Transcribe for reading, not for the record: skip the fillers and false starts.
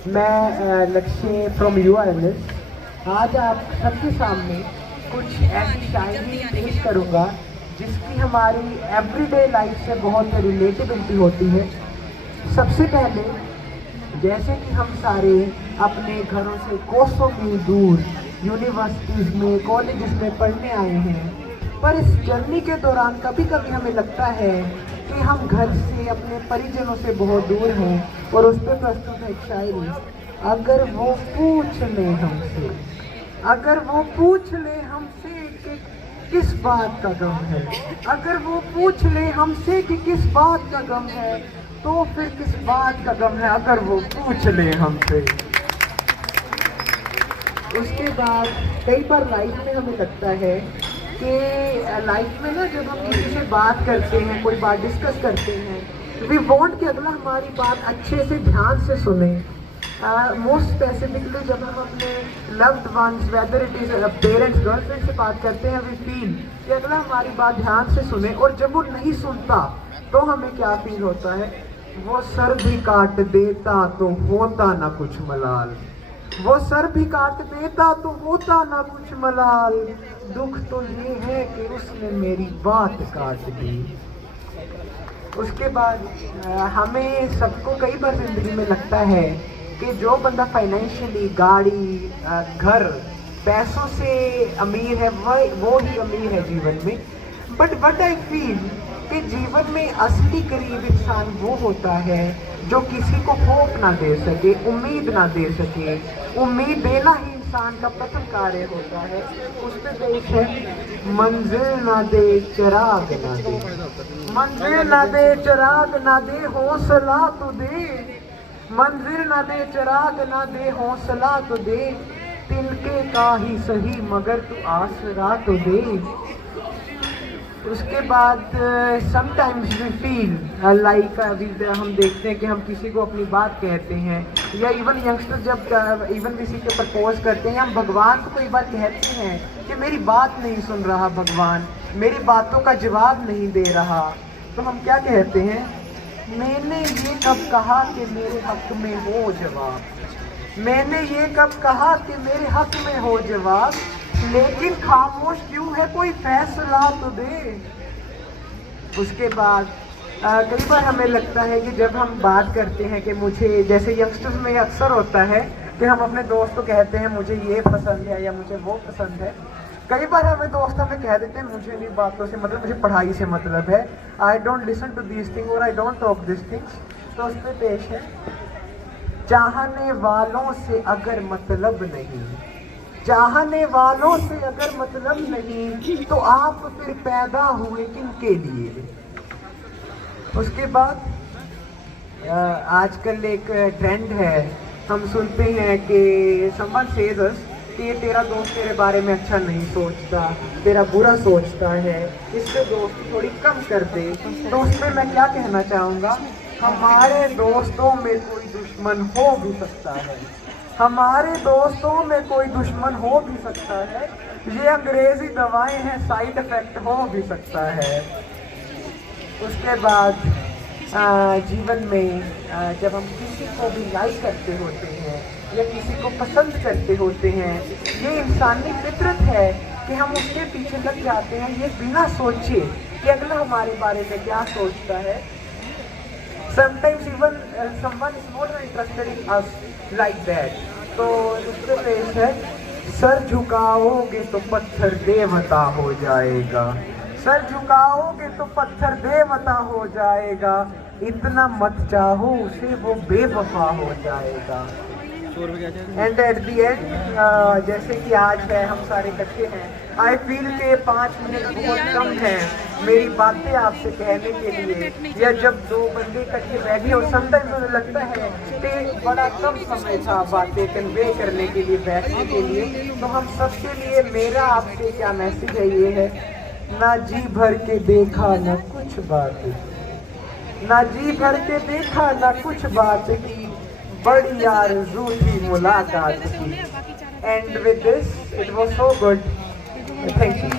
मैं लक्ष्य फ्रॉम यूआरएलएस। आज आप सबके सामने कुछ ऐसी शायरी पेश करूंगा जिसकी हमारी एवरीडे लाइफ से बहुत रिलेटेबिलिटी होती है। सबसे पहले, जैसे कि हम सारे अपने घरों से कोसों मील दूर यूनिवर्सिटीज़ में, कॉलेजेस में पढ़ने आए हैं, पर इस जर्नी के दौरान कभी कभी हमें लगता है कि हम घर से, अपने परिजनों से बहुत दूर हैं। और उस पर प्रस्तुत है एक शायरी। अगर वो पूछ ले हमसे, अगर वो पूछ ले हमसे कि किस बात का गम है, अगर वो पूछ ले हमसे कि किस बात का गम है, तो फिर किस बात का गम है अगर वो पूछ ले हमसे। उसके बाद कई बार लाइफ में हमें लगता है कि लाइफ में ना, जब हम किसी से बात करते हैं, कोई बात डिस्कस करते हैं, वी वांट कि अगला हमारी बात अच्छे से ध्यान से सुने। मोस्ट स्पेसिफिकली जब हम अपने loved ones, whether it is parents, girlfriend से बात करते हैं, वी फील कि अगला हमारी बात ध्यान से सुने। और जब वो नहीं सुनता तो हमें क्या फील होता है? वो सर भी काट देता तो होता ना कुछ मलाल, वो सर भी काट देता तो होता ना कुछ मलाल, दुख तो ये है कि उसने मेरी बात काट दी। उसके बाद हमें सबको कई बार जिंदगी में लगता है कि जो बंदा फाइनेंशियली, गाड़ी, घर, पैसों से अमीर है, वो ही अमीर है जीवन में। बट व्हाट आई फील कि जीवन में असली गरीब इंसान वो होता है जो किसी को होप ना दे सके, उम्मीद ना दे सके। उम्मीद देना ही इंसान का प्रथम कार्य होता है। उस पे पेश है, मंजिल ना दे चिराग ना दे, मंजिल ना दे चिराग ना दे, हौसला तो दे, मंजिल ना दे चिराग ना दे, हौसला तो दे, तिनके का ही सही मगर तू आसरा तो दे। उसके बाद समटाइम्स वी फील लाइक, अभी हम देखते हैं कि हम किसी को अपनी बात कहते हैं, या इवन यंगस्टर जब इवन किसी के प्रपोज करते हैं, हम भगवान को कई बार कहते हैं कि मेरी बात नहीं सुन रहा भगवान, मेरी बातों का जवाब नहीं दे रहा। तो हम क्या कहते हैं? मैंने ये कब कहा कि मेरे हक में हो जवाब, मैंने ये कब कहा कि मेरे हक में हो जवाब, लेकिन खामोश क्यों है, कोई फैसला तो दे। उसके बाद कई बार हमें लगता है कि जब हम बात करते हैं कि मुझे, जैसे यंगस्टर्स में अक्सर होता है कि हम अपने दोस्त को कहते हैं मुझे ये पसंद है या मुझे वो पसंद है। कई बार हमें दोस्त हमें कह देते हैं मुझे इन बातों से मतलब, मुझे पढ़ाई से मतलब है, I don't listen to these thing और I don't talk this things. तो उस पर पेश है, चाहने वालों से अगर मतलब नहीं, चाहने वालों से अगर मतलब नहीं, तो आप फिर पैदा हुए किनके लिए। उसके बाद आजकल एक ट्रेंड है, हम सुनते हैं कि समवन सेज अस कि ये तेरा दोस्त तेरे बारे में अच्छा नहीं सोचता, तेरा बुरा सोचता है, इससे दोस्ती थोड़ी कम कर दे। तो उस पर मैं क्या कहना चाहूँगा? हमारे दोस्तों में कोई दुश्मन हो भी सकता है, हमारे दोस्तों में कोई दुश्मन हो भी सकता है, ये अंग्रेजी दवाएं हैं, साइड इफेक्ट हो भी सकता है। उसके बाद जीवन में जब हम किसी को भी लाइक करते होते हैं या किसी को पसंद करते होते हैं, ये इंसानी फितरत है कि हम उसके पीछे लग जाते हैं, ये बिना सोचे कि अगला हमारे बारे में क्या सोचता है। Sometimes even someone is not interested in us like that. तो दूसरे पेश है, सर झुकाओगे तो पत्थर देवता हो जाएगा, सर झुकाओगे तो पत्थर देवता हो जाएगा, इतना मत चाहो उसे वो बेवफा हो जाएगा। एंड एट दी एंड, जैसे कि आज है, हम सारे इकट्ठे हैं, आई फील के 5 मिनट बहुत कम है मेरी बातें आपसे कहने के लिए, या जब दो बंदे इकट्ठे बैठे और समटाइम्स मुझे लगता है कि बड़ा कम समय था बातें कन्वे करने के लिए, बैठने के लिए। तो हम सबके लिए मेरा आपसे क्या मैसेज है, ये है, ना जी भर के देखा ना कुछ बात, ना जी भर के देखा ना कुछ बात की, बड़ी आरज़ू थी मुलाकात की। And with this it was so good, thank you.